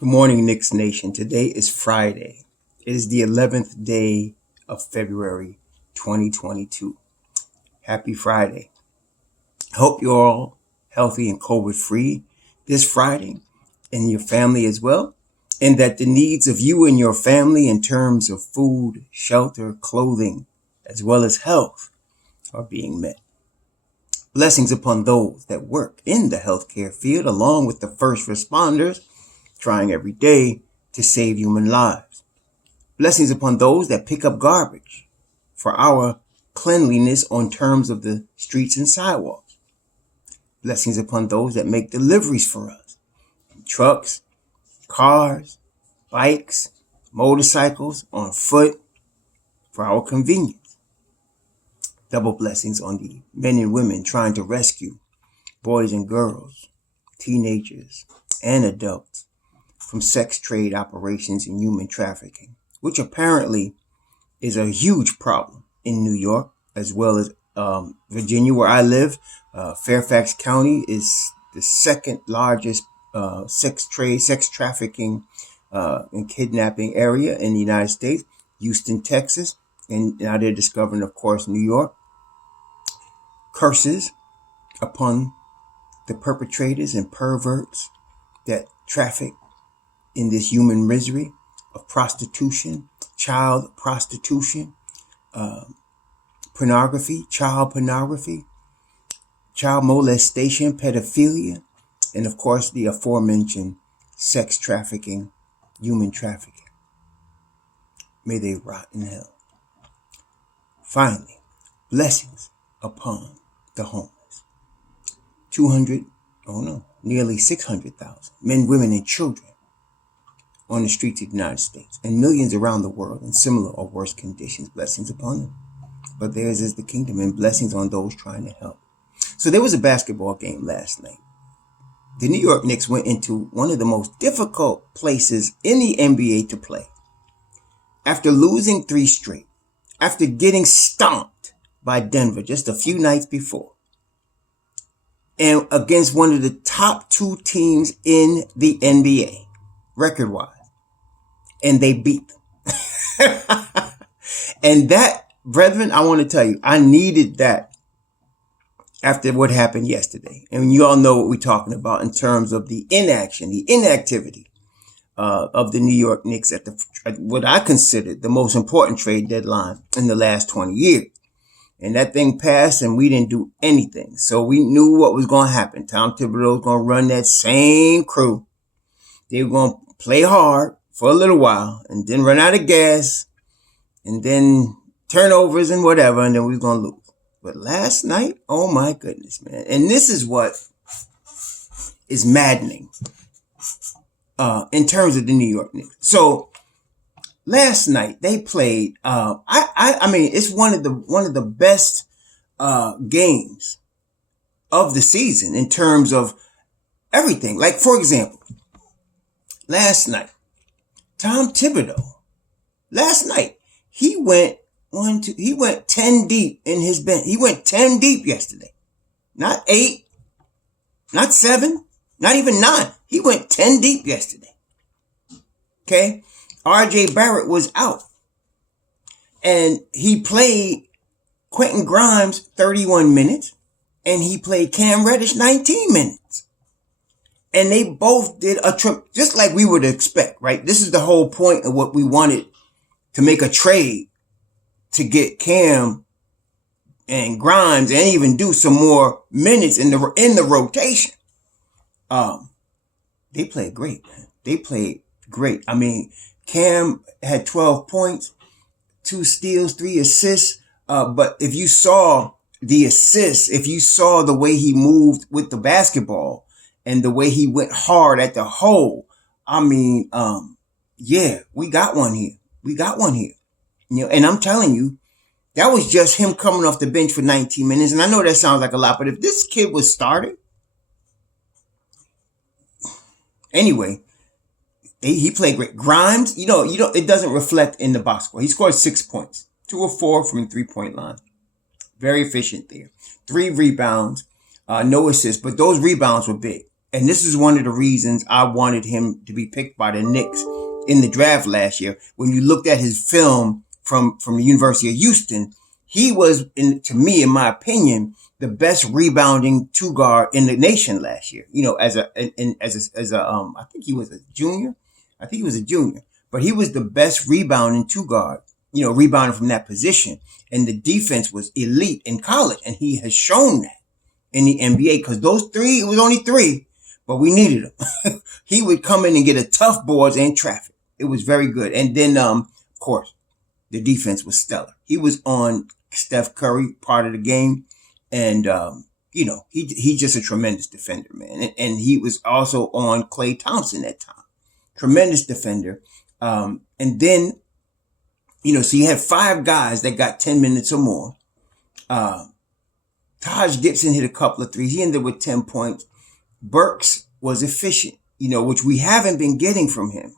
Good morning, Knicks Nation. Today is Friday. It is the 11th day of February 2022. Happy Friday. Hope you're all healthy and COVID free this Friday and your family as well. And that the needs of you and your family in terms of food, shelter, clothing, as well as health are being met. Blessings upon those that work in the healthcare field, along with the first responders trying every day to save human lives. Blessings upon those that pick up garbage for our cleanliness on terms of the streets and sidewalks. Blessings upon those that make deliveries for us. Trucks, cars, bikes, motorcycles, on foot for our convenience. Double blessings on the men and women trying to rescue boys and girls, teenagers, and adults from sex trade operations and human trafficking, which apparently is a huge problem in New York, as well as Virginia, where I live. Fairfax County is the second largest sex trafficking, and kidnapping area in the United States. Houston, Texas, and now they're discovering, of course, New York. Curses upon the perpetrators and perverts that traffic in this human misery of prostitution, child prostitution, pornography, child molestation, pedophilia, and of course the aforementioned sex trafficking, human trafficking. May they rot in hell. Finally, blessings upon the homeless. Nearly 600,000 men, women, and children on the streets of the United States, and millions around the world in similar or worse conditions. Blessings upon them. But theirs is the kingdom, and blessings on those trying to help. So there was a basketball game last night. The New York Knicks went into one of the most difficult places in the NBA to play. After losing 3 straight, after getting stomped by Denver just a few nights before, and against one of the top 2 teams in the NBA, record-wise, and they beat them. And that, brethren, I want to tell you, I needed that after what happened yesterday. And you all know what we're talking about in terms of the inaction, the inactivity of the New York Knicks at what I considered the most important trade deadline in the last 20 years. And that thing passed and we didn't do anything. So we knew what was going to happen. Tom Thibodeau was going to run that same crew. They were going to play hard for a little while and then run out of gas and then turnovers and whatever, and then we were going to lose. But last night, oh my goodness, man. And this is what is maddening in terms of the New York Knicks. So last night they played, I mean, it's one of the best games of the season in terms of everything. Like, for example, last night, Tom Thibodeau, he went 10 deep in his bench. He went 10 deep yesterday. Not 8, not 7, not even 9. He went 10 deep yesterday. Okay? RJ Barrett was out. And he played Quentin Grimes 31 minutes. And he played Cam Reddish 19 minutes. And they both did just like we would expect, right? This is the whole point of what we wanted to make a trade to get Cam and Grimes and even do some more minutes in the rotation. They played great, man. They played great. I mean, Cam had 12 points, 2 steals, 3 assists. But if you saw the assists, if you saw the way he moved with the basketball, and the way he went hard at the hole, I mean, yeah, we got one here. You know, and I'm telling you, that was just him coming off the bench for 19 minutes. And I know that sounds like a lot, but if this kid was starting, anyway, he played great. Grimes, it doesn't reflect in the box score. He scored 6 points, 2 of 4 from the 3-point line. Very efficient there. 3 rebounds, no assists, but those rebounds were big. And this is one of the reasons I wanted him to be picked by the Knicks in the draft last year. When you looked at his film from the University of Houston, he was, to me, in my opinion, the best rebounding two guard in the nation last year. As a I think he was a junior. But he was the best rebounding two guard, rebounding from that position. And the defense was elite in college. And he has shown that in the NBA, because it was only three, but we needed him. He would come in and get a tough boards and traffic. It was very good. And then, of course, the defense was stellar. He was on Steph Curry part of the game. And, he's just a tremendous defender, man. And he was also on Klay Thompson that time. Tremendous defender. And then, so you had 5 guys that got 10 minutes or more. Taj Gibson hit a couple of threes. He ended with 10 points. Burks was efficient, which we haven't been getting from him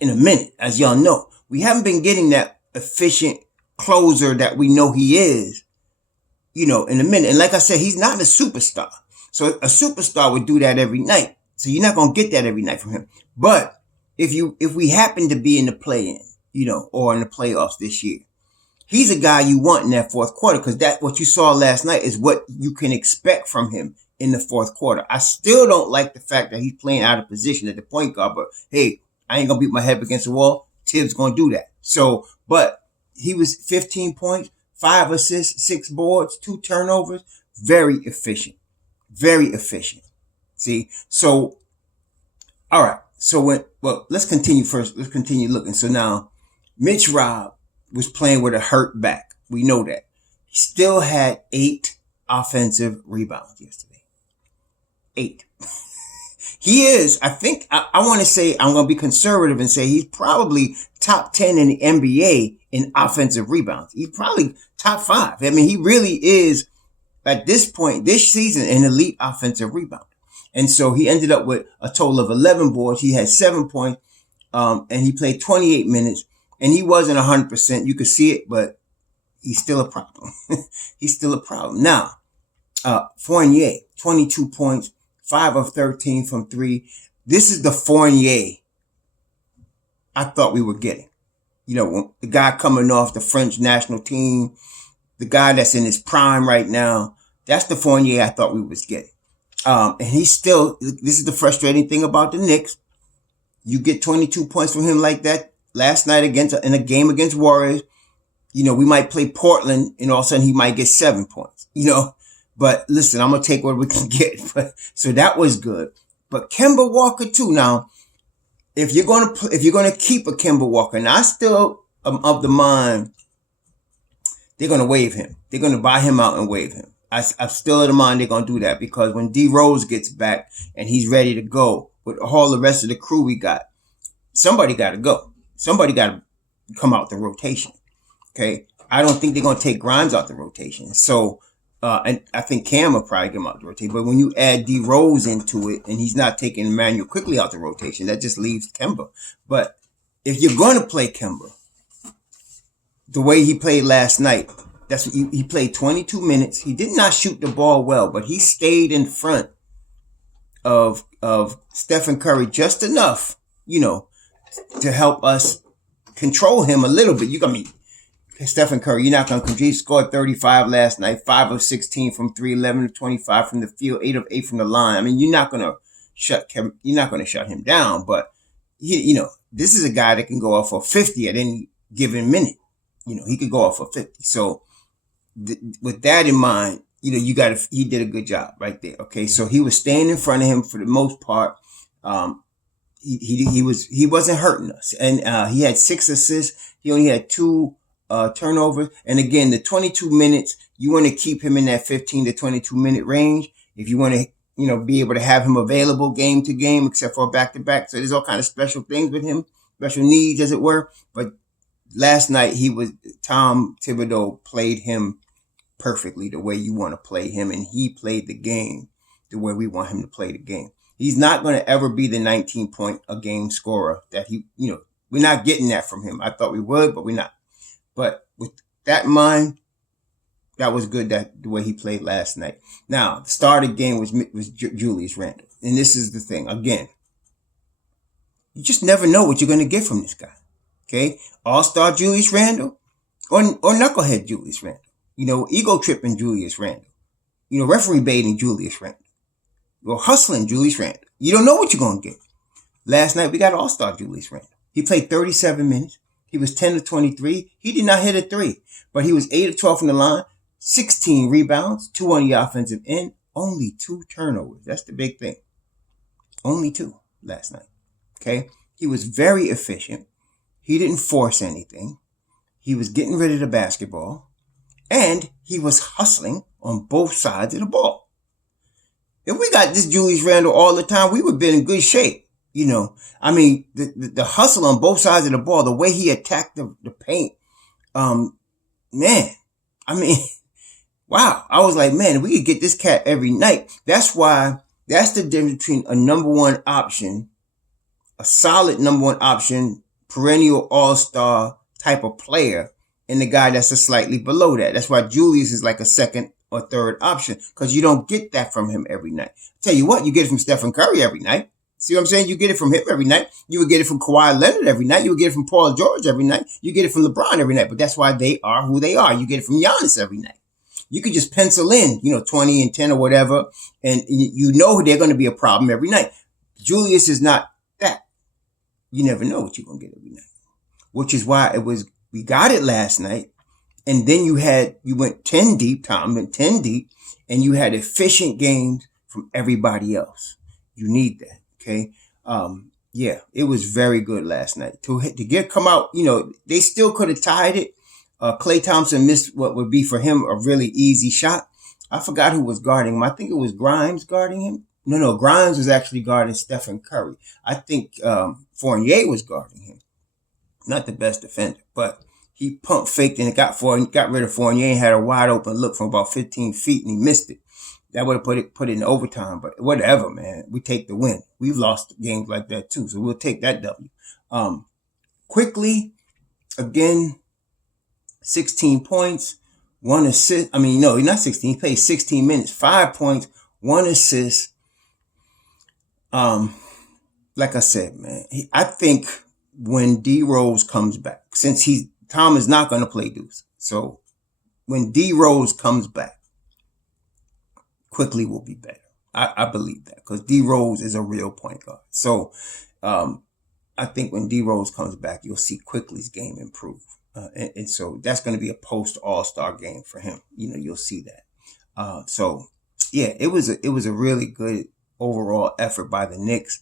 in a minute, as y'all know. We haven't been getting that efficient closer that we know he is, in a minute. And like I said, he's not a superstar. So a superstar would do that every night. So you're not going to get that every night from him. But if we happen to be in the play-in, or in the playoffs this year, he's a guy you want in that fourth quarter, because what you saw last night is what you can expect from him in the fourth quarter. I still don't like the fact that he's playing out of position at the point guard, but hey, I ain't going to beat my head against the wall. Tibbs going to do that. So, but he was 15 points, 5 assists, 6 boards, 2 turnovers. Very efficient. Very efficient. See? So, all right. So let's continue first. Let's continue looking. So now, Mitch Robb was playing with a hurt back. We know that. He still had 8 offensive rebounds yesterday. 8. He is, I think, I want to say, I'm going to be conservative and say he's probably top 10 in the NBA in offensive rebounds. He's probably top 5. I mean, he really is, at this point, this season, an elite offensive rebounder. And so he ended up with a total of 11 boards. He had 7 points, and he played 28 minutes. And he wasn't 100%. You could see it, but he's still a problem. He's still a problem. Now, Fournier, 22 points, 5 of 13 from 3. This is the Fournier I thought we were getting. The guy coming off the French national team, the guy that's in his prime right now. That's the Fournier I thought we was getting. And this is the frustrating thing about the Knicks. You get 22 points from him like that last night in a game against Warriors. We might play Portland and all of a sudden he might get 7 points, but listen, I'm going to take what we can get. So that was good. But Kemba Walker too. Now, if you're going to keep a Kemba Walker, and I still am of the mind, they're going to waive him. They're going to buy him out and waive him. I'm still of the mind they're going to do that, because when D Rose gets back and he's ready to go with all the rest of the crew we got, somebody got to go. Somebody got to come out the rotation. Okay. I don't think they're going to take Grimes out the rotation. So, and I think Cam will probably get him out the rotation. But when you add D Rose into it and he's not taking Emmanuel quickly out the rotation, that just leaves Kemba. But if you're going to play Kemba the way he played last night, he played 22 minutes. He did not shoot the ball well, but he stayed in front of Stephen Curry just enough, to help us control him a little bit. Stephen Curry, you're not going to he scored 35 last night, 5 of 16 from 3, 11 of 25 from the field, 8 of 8 from the line. I mean, you're not going to shut him down, but this is a guy that can go off for 50 at any given minute. He could go off for 50. So with that in mind, he did a good job right there. Okay. So he was staying in front of him for the most part. He wasn't hurting us, and he had 6 assists. He only had 2 turnovers. And again, the 22 minutes, you want to keep him in that 15 to 22 minute range. If you want to, be able to have him available game to game, except for back to back. So there's all kind of special things with him, special needs, as it were. But last night Tom Thibodeau played him perfectly the way you want to play him, and he played the game the way we want him to play the game. He's not going to ever be the 19 point a game scorer that we're not getting that from him. I thought we would, but we're not. But with that in mind, that was good, that the way he played last night. Now, the star of the game was Julius Randle. and this is the thing, again, you just never know what you're going to get from this guy. Okay? All-star Julius Randle or knucklehead Julius Randle. Ego tripping Julius Randle. Referee baiting Julius Randle. Or hustling Julius Randle. You don't know what you're going to get. Last night, we got all-star Julius Randle. He played 37 minutes. He was 10 of 23. He did not hit a three, but he was 8 of 12 from the line, 16 rebounds, 2 on the offensive end, only 2 turnovers. That's the big thing. Only 2 last night. Okay? He was very efficient. He didn't force anything. He was getting rid of the basketball, and he was hustling on both sides of the ball. If we got this Julius Randle all the time, we would have been in good shape. The hustle on both sides of the ball, the way he attacked the paint, man, wow. I was like, man, if we could get this cat every night. That's the difference between a number one option, a solid number one option, perennial all-star type of player, and the guy that's a slightly below that. That's why Julius is like a second or third option, because you don't get that from him every night. Tell you what, you get it from Stephen Curry every night. See what I'm saying? You get it from him every night. You would get it from Kawhi Leonard every night. You would get it from Paul George every night. You get it from LeBron every night. But that's why they are who they are. You get it from Giannis every night. You could just pencil in, 20 and 10 or whatever, and they're going to be a problem every night. Julius is not that. You never know what you're going to get every night. Which is why we got it last night. And then you went 10 deep, Tom went 10 deep, and you had efficient games from everybody else. You need that. Okay. It was very good last night come out. They still could have tied it. Klay Thompson missed what would be for him a really easy shot. I forgot who was guarding him. I think it was Grimes guarding him. No, Grimes was actually guarding Stephen Curry. I think Fournier was guarding him. Not the best defender, but he pump faked and got rid of Fournier and had a wide open look from about 15 feet and he missed it. That would have put it in overtime, but whatever, man. We take the win. We've lost games like that too, so we'll take that W. Quickly, again, 16 points, 1 assist. No, not 16. He played 16 minutes, 5 points, 1 assist. Like I said, man, I think when D Rose comes back, since Tom is not going to play deuce, so when D Rose comes back, Quickly will be better. I believe that because D Rose is a real point guard. So I think when D Rose comes back, you'll see Quickly's game improve. And so that's going to be a post All-Star game for him. You'll see that. It was a really good overall effort by the Knicks.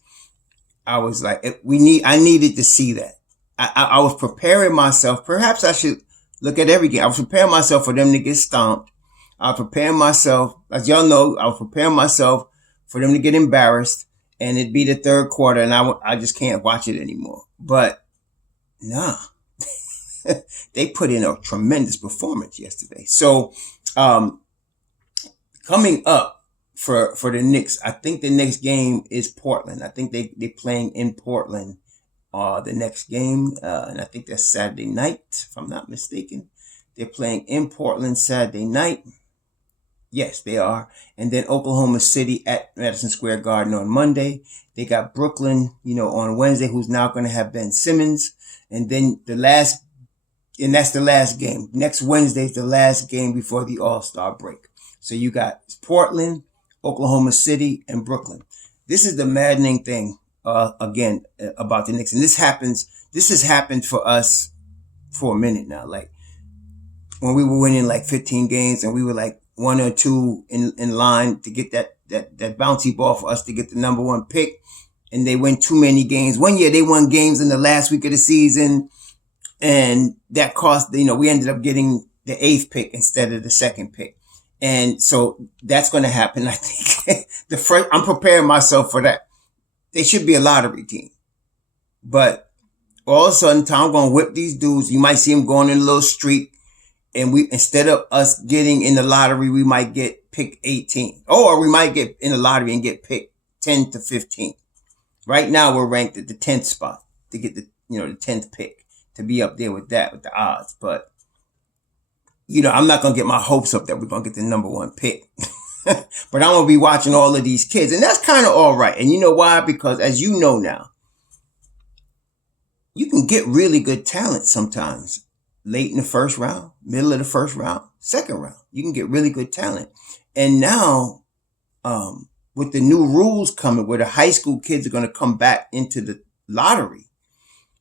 I was like, I needed to see that. I was preparing myself. Perhaps I should look at every game. I was preparing myself for them to get stomped. I was preparing myself, as y'all know, I was preparing myself for them to get embarrassed and it'd be the third quarter and I just can't watch it anymore. But nah, they put in a tremendous performance yesterday. So, coming up for the Knicks, I think the next game is Portland. I think they're playing in Portland, the next game. And I think that's Saturday night, if I'm not mistaken. They're playing in Portland Saturday night. Yes, they are. And then Oklahoma City at Madison Square Garden on Monday. They got Brooklyn, on Wednesday, who's now going to have Ben Simmons. And then that's the last game. Next Wednesday is the last game before the All-Star break. So you got Portland, Oklahoma City, and Brooklyn. This is the maddening thing, again, about the Knicks. And this has happened for us for a minute now. Like when we were winning like 15 games and we were like 1 or 2 in line to get that bouncy ball for us to get the number 1 pick. And they win too many games. One year they won games in the last week of the season. And that cost, we ended up getting the 8th pick instead of the 2nd pick. And so that's going to happen. I think I'm preparing myself for that. They should be a lottery team. But all of a sudden, Tom going to whip these dudes. You might see them going in a little streak. And instead of us getting in the lottery, we might get pick 18. Or we might get in the lottery and get picked 10 to 15. Right now, we're ranked at the 10th spot to get the 10th pick, to be up there with the odds. But, I'm not going to get my hopes up that we're going to get the number 1 pick. But I'm going to be watching all of these kids. And that's kind of all right. And you know why? Because as you know now, you can get really good talent sometimes late in the first round, middle of the first round, second round. You can get really good talent. And now, with the new rules coming where the high school kids are going to come back into the lottery,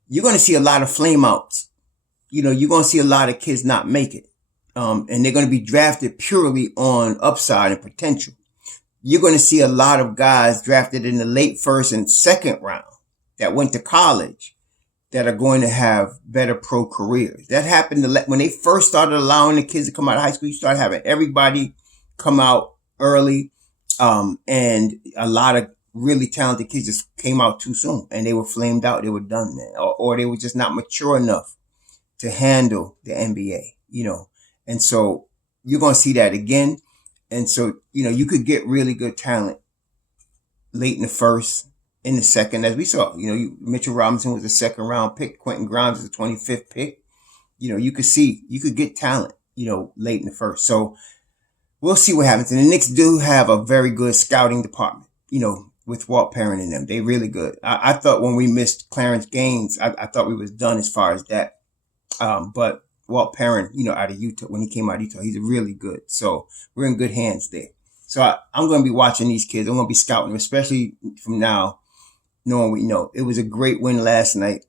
you're going to see a lot of flame outs. You're going to see a lot of kids not make it. And they're going to be drafted purely on upside and potential. You're going to see a lot of guys drafted in the late first and second round that went to college that are going to have better pro careers. That happened when they first started allowing the kids to come out of high school. You started having everybody come out early. And a lot of really talented kids just came out too soon and they were flamed out. They were done, man. Or they were just not mature enough to handle the NBA, And so you're going to see that again. And so, you could get really good talent late in the first, in the second, as we saw. Mitchell Robinson was a second round pick. Quentin Grimes was a 25th pick. You could get talent, late in the first. So we'll see what happens. And the Knicks do have a very good scouting department, with Walt Perrin and them. They really good. I thought when we missed Clarence Gaines, I thought we was done as far as that. But Walt Perrin, out of Utah, when he came out of Utah, he's really good. So we're in good hands there. So I'm going to be watching these kids. I'm going to be scouting them, especially from now, knowing we know. It was a great win last night,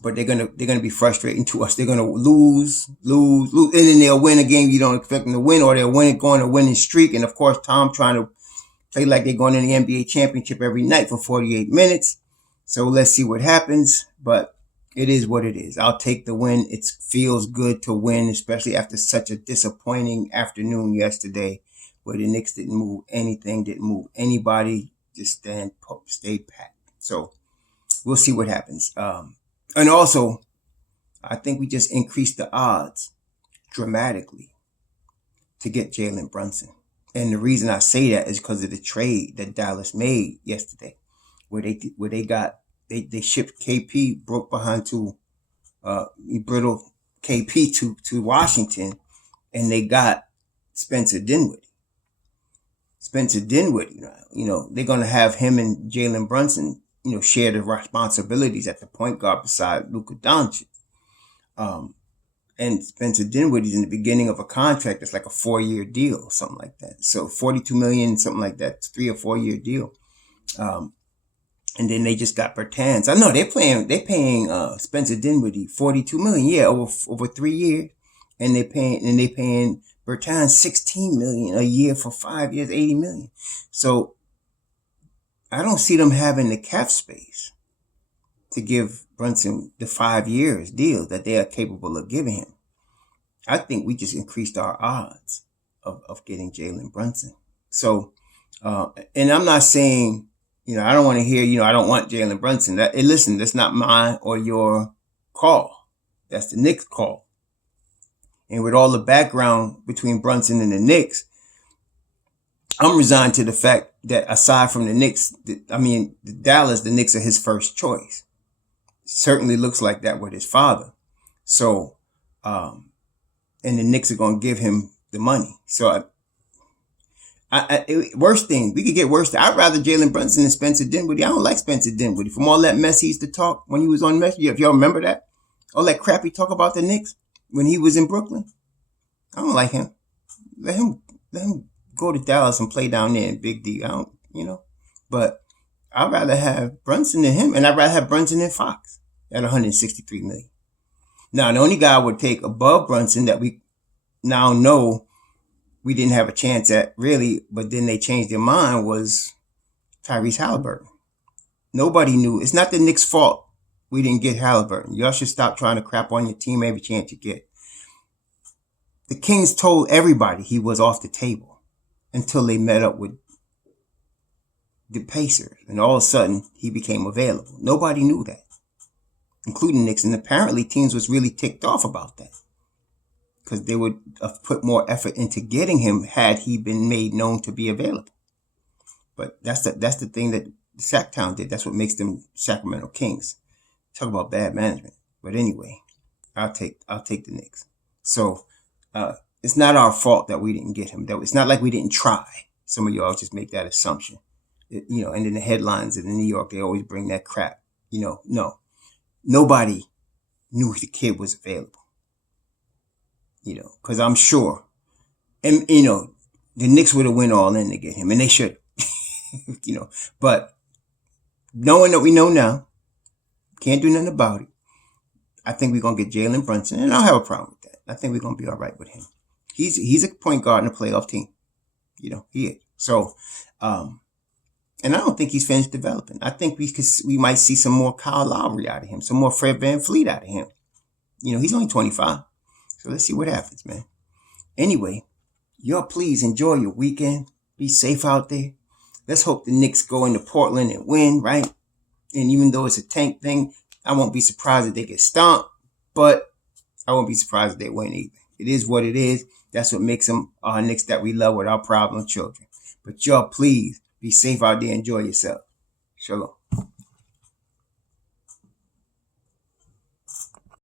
but they're going to be frustrating to us. They're going to lose, and then they'll win a game you don't expect them to win, or they'll go on a winning streak. And of course, Tom trying to play like they're going in the NBA championship every night for 48 minutes. So let's see what happens. But it is what it is. I'll take the win. It feels good to win, especially after such a disappointing afternoon yesterday where the Knicks didn't move anything, didn't move anybody, just stayed pat. So we'll see what happens. And also, I think we just increased the odds dramatically to get Jalen Brunson. And the reason I say that is because of the trade that Dallas made yesterday, where they shipped KP, broke behind to brittle KP to Washington, and they got Spencer Dinwiddie. Spencer Dinwiddie, they're going to have him and Jalen Brunson, share the responsibilities at the point guard beside Luka Doncic. And Spencer Dinwiddie's in the beginning of a contract that's like a 4-year deal or something like that. So $42 million, something like that, 3 or 4 year deal. And then they just got Bertans. I know they're paying Spencer Dinwiddie $42 million, over 3 years, and they're paying Bertans $16 million a year for 5 years, $80 million. So I don't see them having the cap space to give Brunson the 5 years deal that they are capable of giving him. I think we just increased our odds of getting Jalen Brunson. So, and I'm not saying, I don't want to hear, I don't want Jalen Brunson. Listen, that's not mine or your call. That's the Knicks call. And with all the background between Brunson and the Knicks, I'm resigned to the fact that aside from the Knicks, Dallas, the Knicks are his first choice. Certainly looks like that with his father. So, and the Knicks are going to give him the money. So, worst thing, we could get worse. I'd rather Jalen Brunson than Spencer Dinwiddie. I don't like Spencer Dinwiddie. From all that mess he used to talk when he was on mess, if y'all remember that, all that crap he talk about the Knicks when he was in Brooklyn. I don't like him. Let him go to Dallas and play down there in Big D. I don't, but I'd rather have Brunson than him, and I'd rather have Brunson than Fox at $163 million. Now, the only guy I would take above Brunson that we now know we didn't have a chance at really, but then they changed their mind, was Tyrese Halliburton. Nobody knew. It's not the Knicks' fault we didn't get Halliburton. Y'all should stop trying to crap on your team every chance you get. The Kings told everybody he was off the table until they met up with the Pacers, and all of a sudden he became available. Nobody knew that, including Knicks, and apparently teams was really ticked off about that because they would have put more effort into getting him had he been made known to be available. But that's the thing that Sacktown did. That's what makes them Sacramento Kings. Talk about bad management. But anyway, I'll take the Knicks. So it's not our fault that we didn't get him. It's not like we didn't try. Some of y'all just make that assumption. And in the headlines in New York, they always bring that crap. No. Nobody knew the kid was available. Because I'm sure. And, the Knicks would have went all in to get him. And they should. But knowing that we know now, can't do nothing about it. I think we're going to get Jalen Brunson. And I don't have a problem with that. I think we're going to be all right with him. He's a point guard in a playoff team. He is. So, and I don't think he's finished developing. I think we might see some more Kyle Lowry out of him, some more Fred VanVleet out of him. He's only 25. So let's see what happens, man. Anyway, y'all please enjoy your weekend. Be safe out there. Let's hope the Knicks go into Portland and win, right? And even though it's a tank thing, I won't be surprised if they get stomped, but I won't be surprised if they win either. It is what it is. That's what makes them our Knicks that we love with our problem children. But y'all please be safe out there. Enjoy yourself. Shalom.